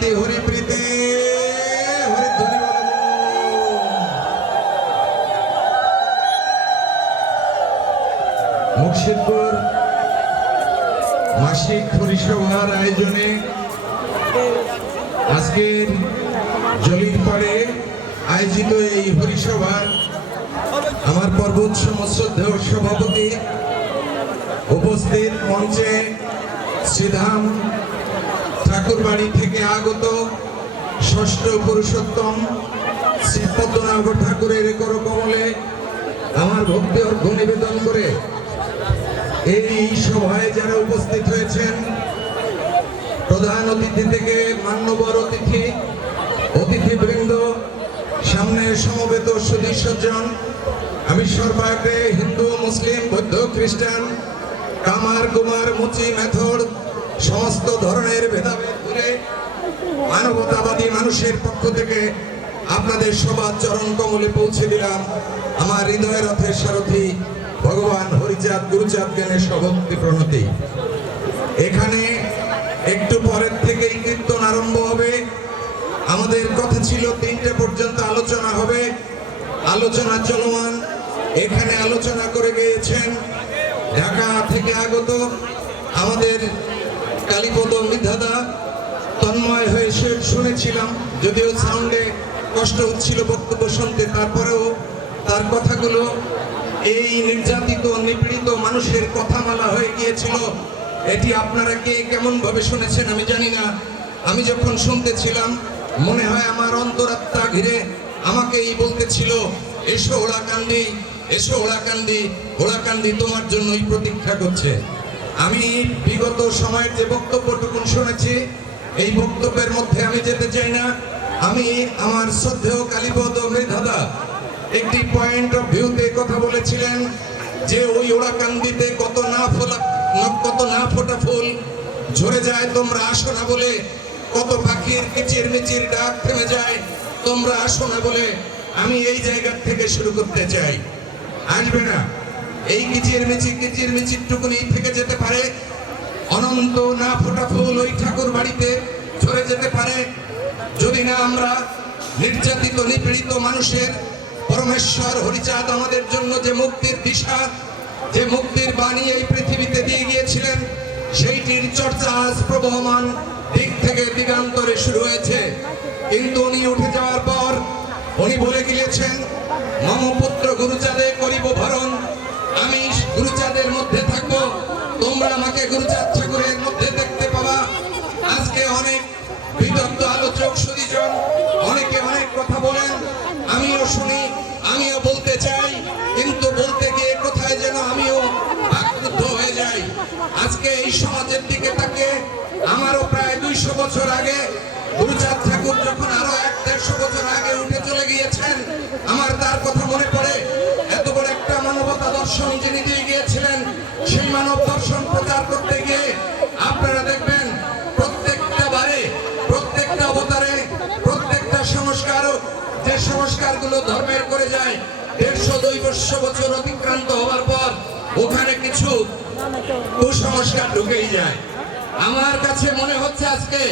শান্তি হরিপ্রীতি মুর্শিদপুর মাসিক হরিসভার আয়োজনে আজকের জলিলপাড়ে আয়োজিত এই হরিসভার আমার পর্বত শ্রদ্ধেয় সভাপতি উপস্থিত মঞ্চে শ্রীধাম ঠাকুরবাড়ি থেকে আগত ষষ্ঠ পুরুষোত্তম শ্রী পদ্মনাভ ঠাকুরের করকমলে আমার ভক্তি অর্ঘ্য নিবেদন করে এই সভায় যারা উপস্থিত হয়েছেন প্রধান অতিথি থেকে মান্যবর অতিথিবৃন্দ, সামনে সমবেত সুধী সজ্জন, আমি সর্বাগ্রে হিন্দু, মুসলিম, বৌদ্ধ, খ্রিস্টান, কামার, কুমার, মুচি, মেথর সমস্ত ধরনের ভেদাভেদ ভুলে মানবতাবাদী মানুষের পক্ষ থেকে আপনাদের সবার চরণ কমলে পৌঁছে দিলাম আমার হৃদয়ের রথের সারথী ভগবান হরিচাঁদ গুরুচাঁদ জ্ঞানের সভক্তি প্রণতি। এখানে একটু পরের থেকেই কীর্তন আরম্ভ হবে। আমাদের কথা ছিল 3টে পর্যন্ত আলোচনা হবে, আলোচনা চলমান। এখানে আলোচনা করে গিয়েছেন ঢাকা থেকে আগত আমাদের কালীপদ বিধাতা, তন্ময় হয়ে শুনেছিলাম, যদিও সাউন্ডে কষ্ট হচ্ছিল বক্তব্য শুনতে, তারপরেও তার কথাগুলো এই নির্যাতিত নিপীড়িত মানুষের কথামালা হয়ে গিয়েছিল। এটি আপনারা কে কেমন ভাবে শুনেছেন আমি জানি না। আমি যখন শুনতেছিলাম মনে হয় আমার অন্তরাত্মা ঘিরে আমাকেই বলতেছিল, এসো ওড়াকান্দি, এসো ওড়াকান্দি, ওড়াকান্দি তোমার জন্যই প্রতীক্ষা করছে। আমি বিগত সময়ের যে বক্তব্যটুকুন শুনেছি, এই বক্তব্যের মধ্যে আমি যেতে চাই না। আমি আমার শ্রদ্ধেয় কালীপদ মৃধাদা একটি পয়েন্ট অফ ভিউতে কথা বলেছিলেন যে ওই ওড়াকান্দিতে কত না ফোটা ফুল ঝরে যায়, তোমরা আসো না বলে, কত পাখির কিচির মিচির ডাক থেমে যায়, তোমরা আসো না বলে। আমি এই জায়গা থেকে শুরু করতে চাই। আসবে না, এই কিচির মিচির টুকুনি থেকে যেতে পারে, অনন্ত না ফোটা ফুল ওই ঠাকুর বাড়িতে ঝরে যেতে পারে যদি না আমরা নির্যাতিত নিপীড়িত মানুষের পরমেশ্বর হরিচাঁদ আমাদের জন্য যে মুক্তির দিশা, যে মুক্তির বাণী এই পৃথিবীতে দিয়ে গিয়েছিলেন, সেইটির চর্চা আজ প্রবহমান দিক থেকে দিগান্তরে শুরু হয়েছে। কিন্তু উনি উঠে যাওয়ার পর উনি বলে গিয়েছেন, মম পুত্র গুরুচাঁদে করিব ভরণ, আমি গুরুচাঁদের মধ্যে থাকবো, তোমরা আমাকে গুরুচাঁদ ঠাকুরের মধ্যে দেখতে পাবা। আজকে অনেক বিদগ্ধ আলোচক সুধীজন অনেকে অনেক কথা বলেন, আমিও শুনি, আমিও বলতে চাই, কিন্তু বলতে গিয়ে কোথায় যেন আমিও আক্রুদ্ধ হয়ে যাই। আজকে এই সমাজের দিকে তাকে আমারও প্রায় 200 বছর আগে গুরুচাঁদ ঠাকুর যখন আরো 100-150 বছর আগে উঠে চলে গিয়েছেন, আমার তার কথা মনে পড়ে। এত বড় একটা মানবতা দর্শন যিনি দিয়ে গিয়েছিলেন, সেই মানব দর্শন প্রচার করতে গিয়ে আপনারা দেখবেন প্রত্যেকটা বারে, প্রত্যেকটা অবতারে, প্রত্যেকটা সংস্কার, যে সংস্কারগুলো ধর্মের করে যায়, 150-200 বছর অতিক্রান্ত হওয়ার পর ওখানে কিছু কুসংস্কার ঢুকেই যায়। আমার কাছে মনে হচ্ছে আজকে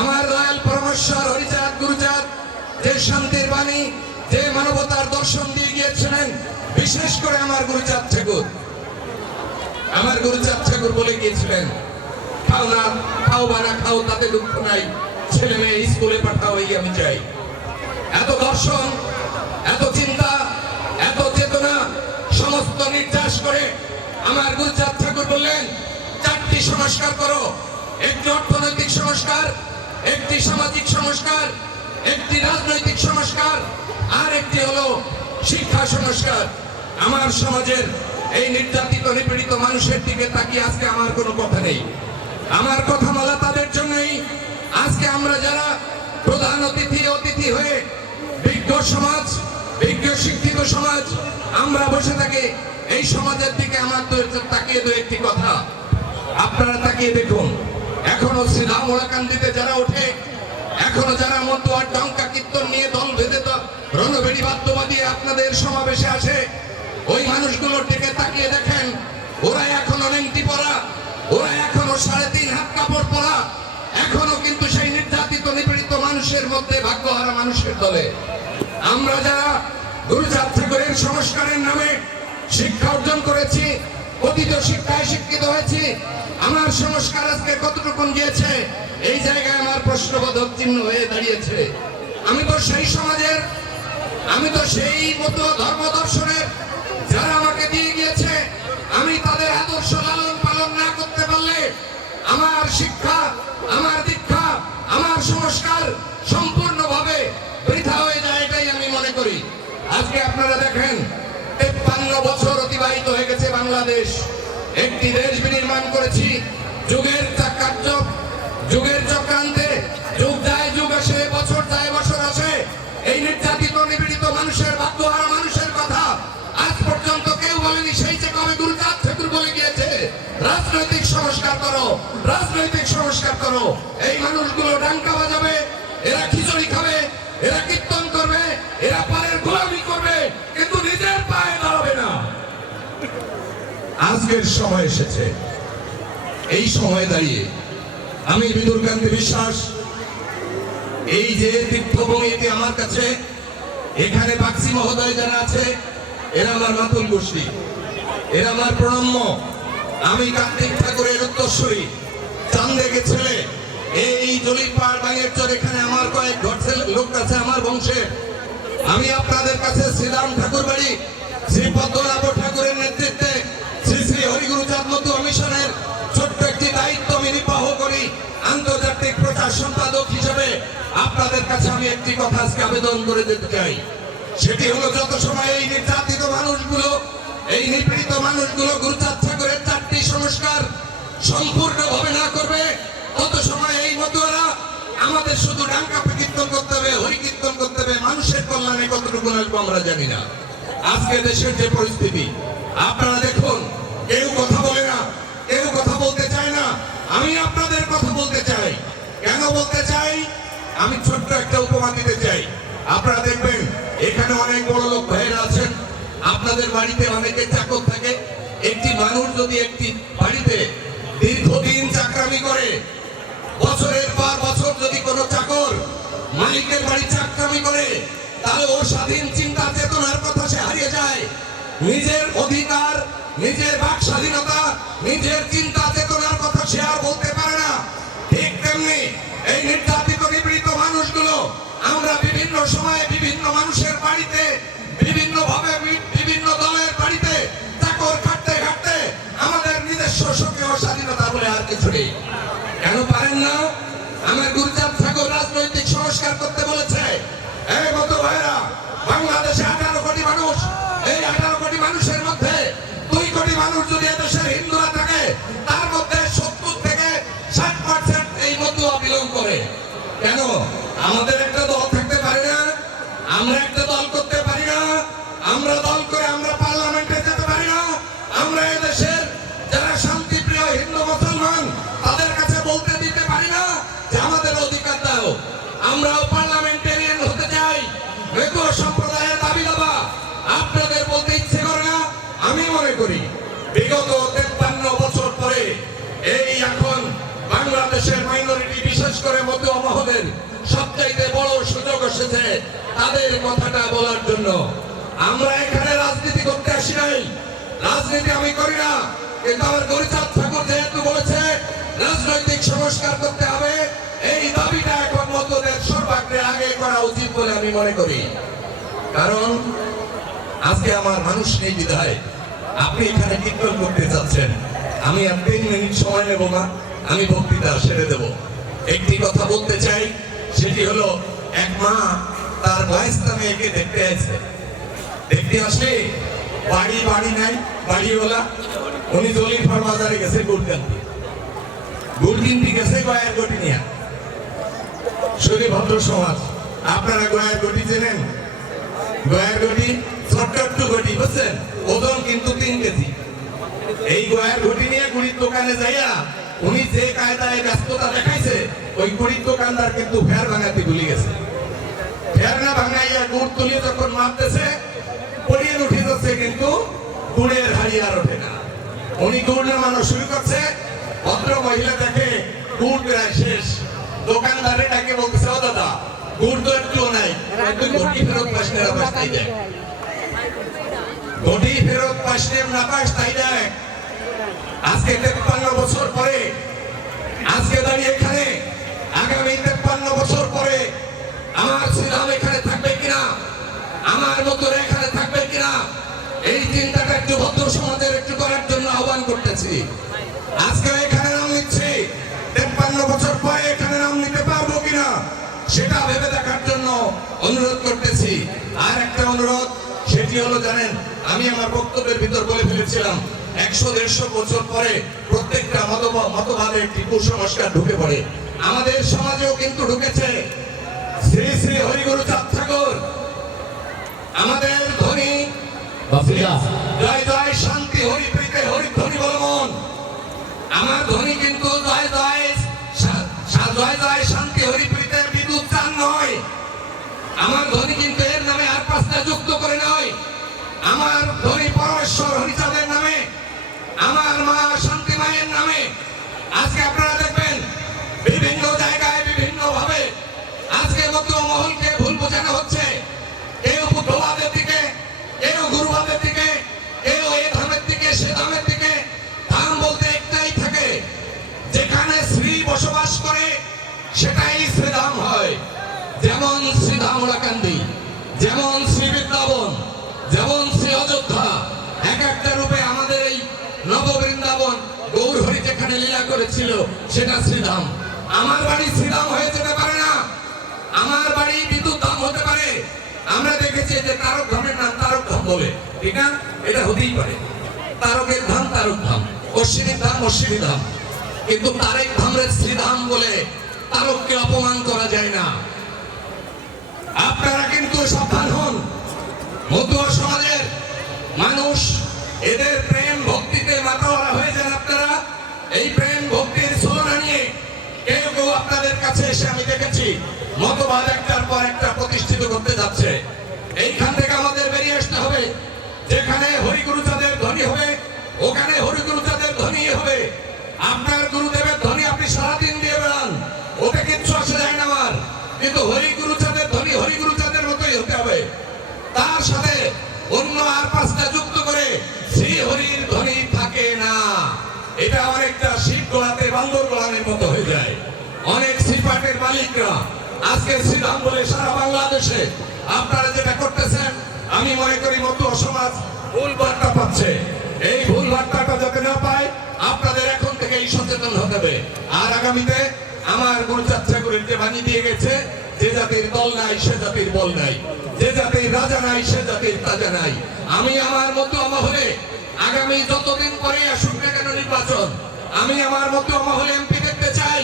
আমার রয়্যাল পরমেশ্বর হরিচাঁদ গুরুচাঁদ যে শান্তির বাণী, যে মানবতার দর্শন দিয়ে গিয়েছিলেন, বিশেষ করে আমার গুরুচাঁদ ঠাকুর বলে গিয়েছিলেন, খাও না, খাও বা না খাও তাতে দুঃখ নাই, ছেলে মেয়ে স্কুলে পাঠাও, এই আমি চাই। এত দর্শন, এত চিন্তা, এত চেতনা সমস্ত নির্যাস করে আমার গুরুচাঁদ ঠাকুর বললেন, 4টি সংস্কার করো। একটি অর্থনৈতিক সংস্কার, একটি সামাজিক সংস্কার, একটি রাজনৈতিক সংস্কার, আর একটি হলো শিক্ষা সংস্কার। আমার সমাজের এই নির্যাতিত নিপীড়িত মানুষের দিকে তাকিয়ে আজকে আমার কোনো কথা নেই। আমার কথা বলা তাদের জন্যই। আজকে আমরা যারা প্রধান অতিথি হয়ে বিজ্ঞ সমাজ, বিজ্ঞ শিক্ষিত সমাজ আমরা বসে থাকি, এই সমাজের দিকে আমার তাকিয়ে 2-1টি কথা আপনারা তাকিয়ে দেখুন। এখনো শ্রীধাম ওড়াকান্দিতে যারা ওঠে, এখনো যারা মতুয়ার ডঙ্কা কীর্তন নিয়ে দল বেঁধে রণবেড়ি বাদ্যবাদী আপনাদের সমাবেশে আসে, ওই মানুষগুলোর দিকে তাকিয়ে দেখেন, ওরা এখনো নেংটি পরা, ওরা এখনো 3.5 হাত কাপড় পরা, এখনো কিন্তু সেই নির্যাতিত মানুষের মধ্যে, ভাগ্যহারা মানুষের দলে। আমরা যারা গুরুচাঁদ ঠাকুরের সংস্কারের নামে শিক্ষা অর্জন করেছি, কথিত শিক্ষায় শিক্ষিত হয়েছি, আমার সংস্কার আজকে কতটুকু গিয়েছে এই জায়গায় আমার প্রশ্নবোধক চিহ্ন হয়ে দাঁড়িয়েছে। আমি তো সেই সমাজের, আমি তো সেই মতো ধর্ম দর্শনের যারা আমাকে দিয়ে গিয়েছে, আমি তাদের আদর্শ লালন পালন না করতে পারলে আমার শিক্ষা, আমার দীক্ষা, আমার সংস্কার সম্পূর্ণভাবে বৃথা হয়ে যায়, এটাই আমি মনে করি। আজকে আপনারা দেখেন 53 বছর অতিবাহিত হয়ে গেছে বাংলাদেশ, একটি দেশ বিনির্মাণ করেছি। যুগের চক্রান্তে যুগ যায় যুগ আসে, বছর যায় বছর আসে, এই নির্যাতিত নিপীড়িত মানুষের, ভাগ্যহারা মানুষের কথা আজ পর্যন্ত কেউ বলেনি। সেই যে কবে গুরুচাঁদ ঠাকুর বলে গিয়েছে, রাজনৈতিক সংস্কার করো, রাজনৈতিক সংস্কার করো। এই মানুষগুলো ডাঙ্কা বাজাবে, এরা খিচুড়ি খাবে, এরা কীর্তন করবে, এরা পরের গোলামি করবে, কিন্তু নিজের পায়ে দাঁড়াবে না। আজকের সময় এসেছে, এই সময় দাঁড়িয়ে আমি বিদুরকান্তি বিশ্বাস, এই যে তীর্থভূমিতে আমার কাছে এখানে বাক্সি মহোদয় যারা আছে, এরা আমার মাতুল গোষ্ঠী, এরা আমার প্রণম্য। আমি কার্তিক ঠাকুরের উত্তরসূরি, চান্দেকে ছেলে। এই জলিপাড় বাঙেরচর এখানে আমার কয়েক ঘর লোক আছে আমার বংশের। আমি আপনাদের কাছে শ্রীরাম ঠাকুর বাড়ি, শ্রী পদ্মনাভ ঠাকুরের নেতৃত্বে শ্রী শ্রী হরিগুরুচাঁদ মতুয়া মিশনের ছোট্ট একটি দায়িত্ব আমি নির্বাহ করি আন্তর্জাতিক প্রচার সম্পাদক হিসেবে। আপনাদের কাছে আমি একটি কথা আজকে আবেদন করে যেতে চাই, সেটি হলো যত সময় এই নির্যাতিত মানুষগুলো, এই নিপীড়িত মানুষগুলো গুরুচাঁদ ঠাকুরের 4টি সংস্কার সম্পূর্ণভাবে না করবে, তত সময় এই মতুয়ারা আমাদের শুধু ডাঙ্কা কীর্তন করতে হবে, হরি কীর্তন করতে হবে। মানুষের কল্যাণে কতটুকু আসবো আমরা জানি না। আজকে দেশের যে পরিস্থিতি আপনারা দেখুন, কেউ কথা বলে না, কেউ কথা বলতে চায় না। আমি আপনাদের কথা বলতে চাই। কেন বলতে চাই? আমি ছোট্ট একটা উপমা দিতে চাই। আপনারা দেখবেন এখানে অনেক বড় লোক ভাইয়েরা আছেন, আপনাদের বাড়িতে অনেকে চাকর থাকে। একটি মানুষ যদি একটি বাড়িতে দীর্ঘদিন চাকরামি করে, বছরের পর বছর যদি কোনো চাকর মালিকের বাড়ি চাকরামি করে, তাহলে ও স্বাধীন চিন্তা চেতনার কথা সে হারিয়ে যায়। নিজের অধিকার, নিজের বাক স্বাধীনতা, নিজের চিন্তা চেতনার কথা সে আর বলতে পারে না। ঠিক তেমনি এই নির্যাতিত নিপীড়িত মানুষগুলো আমরা বিভিন্ন সময়ে বিভিন্ন মানুষের বাড়িতে, বিভিন্ন ভাবে বিভিন্ন দলের বাড়িতে চাকর খাটতে খাটতে আমাদের নিজস্ব সক্রিয় স্বাধীনতা বলে আর কিছু নেই। কেন পারেন না? আমার গুরুচাঁদ ঠাকুর রাজনৈতিক সংস্কার করতে বলেছে। এই মতো ভাইরা, বাংলাদেশে 18 কোটি মানুষ, এই 18 কোটি মানুষের মধ্যে 2 কোটি মানুষ যদি এদেশের হিন্দুরা থাকে, তার মধ্যে 70 থেকে 60% এই মতুয়া বিলং করে। কেন আমাদের একটা দল থাকতে পারে না? আমরা একটা দল করতে পারি না? আমরা দল করে আমরা পার্লামেন্টে যেতে পারি না? আমরা এদেশের যারা শান্তিপ্রিয় হিন্দু মুসলমান তাদের কাছে বলতে দিতে পারি না যে আমাদের অধিকার দাও? আমরাও পার্লামেন্টেরিয়ান হতে চাই, মেঘুয়া সম্প্রদায়ের দাবি দাবা আপনাদের বলতে ইচ্ছে করে না? আমি মনে করি বিগত 53 বছর পরে এই এখন বাংলাদেশের মাইনরিটি, বিশেষ করে মতুয়া মহলের সবচাইতে বড় সুযোগ এসেছে তাদের কথাটা বলার জন্য। আমরা এখানে রাজনীতি করতে আসি নাই, রাজনীতি আমি করি না, কিন্তু আমার গুরুচাঁদ ঠাকুর যেহেতু বলেছে রাজনৈতিক সংস্কার করতে হবে, এই দাবিটা এখন মতুয়াদের সর্বাগ্রে আগে করা উচিত বলে আমি মনে করি। কারণ আজকে আমার মানুষ নেই বিধায় আপনি এখানে কীর্তন করতে চাচ্ছেন। আমি আর 3 মিনিট সময় নেব না, আমি বক্তৃতা সেরে দেব। একটি কথা বলতে চাই, সেটি হলো এক মা তার বয়স্তা মেয়েকে দেখতে আসছে। দেখতে আসলে বাড়ি নাই, বাড়িওয়ালা উনি জলিফার বাজারে গেছে গুড় কিনতে গেছে গয়ার গটি নিয়ে। শরীর ভদ্র সমাজ, আপনারা গয়ার গটি চেনেন? গয়ার গটি ছোট্ট একটু গটি, বুঝছেন? ওজন কিন্তু 3 কেজি। এই গয়ার গটি নিয়ে গুড়ির দোকানে যাইয়া উনি যে কায়দায় ব্যস্ততা দেখাইছে, ওই গুড়ির দোকানদার কিন্তু ফের ভাঙাতে ভুলে গেছে। ফের না ভাঙাইয়া গুড় তুলিয়ে যখন মাপতেছে, পড়িয়ে উঠে যাচ্ছে, কিন্তু গুড়ের হাড়ি আর ওঠে না। উনি গুড় নামানো শুরু করছে, ভদ্র মহিলা দেখে গুড় প্রায় শেষ। দোকানদারে ডাকে বলতেছে, ও দাদা গুড় তো একটুও নাই, তুই ঘটি ফেরত পাস না পাস তাই দেখ, ঘটি ফেরত পাস না পাস তাই দেখ। আজকে 53 বছর পরে, আজকে দাঁড়িয়ে এখানে, আগামী 53 বছর পরে আমার শ্রীরাম এখানে থাকবে কিনা, আমার মতো এখানে থাকবে কিনা, এই চিন্তাটা একটু ভদ্র সমাজের একটু করার জন্য আহ্বান করতেছি। আজকে এখানে নাম নিচ্ছি, 53 বছর পরে এখানে নাম নিতে পারবো কিনা সেটা ভেবে দেখার জন্য অনুরোধ করতেছি। আর একটা অনুরোধ, সেটি হলো জানেন, আমি আমার বক্তব্যের ভিতর বলে ফেলেছিলাম 100-150 বছর পরে প্রত্যেকটা মতবাদে একটি কুসংস্কার ঢুকে পড়ে। আমাদের সমাজেও কিন্তু ঢুকেছে। শ্রী শ্রী হরিগুরু চাঁদ ঠাকুর আমাদের ধ্বনি, জয় জয় শান্তি হরিপ্রীতে হরিধ্বনি বলমন, আমার ধ্বনি কিন্তু জয় জয় জয় জয় শান্তি হরিপ্রীতে বিদ্যুৎ চান নয়। আমার ধ্বনি কিন্তু এর নামে আর পাঁচটা যুক্ত করে নয়। আমার ধ্বনি পরমেশ্বর হরিচাঁদের নামে, আমার মা শান্তি মায়ের নামে। আজকে আপনারা দেখবেন বিভিন্ন জায়গায় বিভিন্ন ভাবে আজকে মতো মহলকে ভুল বোঝানো হচ্ছে। কেউ বুদ্ধবাদের দিকে, কেউ গুরুবাদের দিকে, কেউ এই ধামের দিকে সে ধামের দিকে। ধাম বলতে একটাই থাকে, যেখানে শ্রী বসবাস করে সেটাই শ্রীধাম হয়। যেমন শ্রীধাম ওলাকান্দি, যেমন শ্রী বৃন্দাবন, যেমন শ্রী অযোধ্যা, এক একটা রূপে আমাদের এই নববৃন্দাবন গৌরহরি যেখানে লীলা করেছিল সেটা শ্রীধাম। আমার বাড়ি শ্রীধাম হয়ে যেতে পারে না, আমার বাড়ি বিদ্যুৎ ধাম হতে পারে। আমরা দেখেছি যে তারক ধামের নাম তারক ধাম বলে, ঠিক না? এটা হতেই পারে, তারকের ধাম তারক ধাম, অশ্বিনীর ধাম অশ্বিনী ধাম, কিন্তু তারেক ধামের শ্রীধাম বলে তারককে অপমান করা যায় না। আপনারা কিন্তু সাবধান হন, মতুয়া সমাজের মানুষ, এদের প্রেম ভক্তিতে মাতাওয়ারা হয়ে যান আপনারা। এই প্রেম ভক্তির ছলনা নিয়ে কেউ কেউ আপনাদের কাছে এসে আমি দেখেছি মতবাদ একটার পর একটা প্রতিষ্ঠিত করতে যাচ্ছে। এইখান থেকে আমাদের বেরিয়ে আসতে হবে। যেখানে হরিগুরুচাঁদের ধ্বনি হবে ওখানে হরিগুরুচাঁদের ধ্বনি হবে। আপনার গুরুদেবের ধ্বনি আপনি সারাদিন দিয়ে বেড়ান, ওতে কিচ্ছু আসে যায় না আমার, কিন্তু হরিগুরুচাঁদের ধ্বনি হরিগুরুচাঁদের মতোই হতে হবে। তার সাথে অন্য আর পাঁচটা যুক্ত করে শ্রী হরির ধ্বনি থাকে না। এটা অনেকটা শিব গোলাতে বান্দর গোলামের মতো হয়ে যায়। অনেক শ্রীপাঠের মালিকরা আজকে শ্রীধাম বলে সারা বাংলাদেশে আপনারা যেটা করতেছেন, আমি মনে করি মতুয়া সমাজ ভুল বার্তা পাচ্ছে। এই ভুল বার্তাটা যাতে না পায় আপনাদের এখন থেকেই সচেতন হতে হবে। আর আগামীতে আমার গুরুচাঁদ ঠাকুরের যে বাণী দিয়ে গেছে, যে জাতির দল নাই সে জাতির বল নাই, যে জাতির রাজা নাই সে জাতির তাজা নাই। আমি আমার মতুয়া মহলে আগামী যতদিন পরে আসুক না কেন নির্বাচন, আমি আমার মতুয়া মহলে এমপি দেখতে চাই,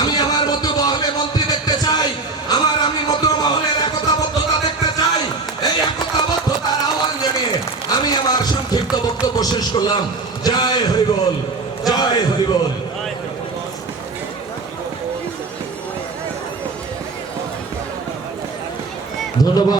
আমি আমার মতুয়া মহলে মন্ত্রী দেখতে চাই, আমি মতুয়া মহলের একতাবদ্ধতা দেখতে চাই। এই একতাবদ্ধতার আহ্বান জানিয়ে আমি আমার সংক্ষিপ্ত বক্তব্য শেষ করলাম। জয় হরিবল, জয় হরিবল। ধন্যবাদ।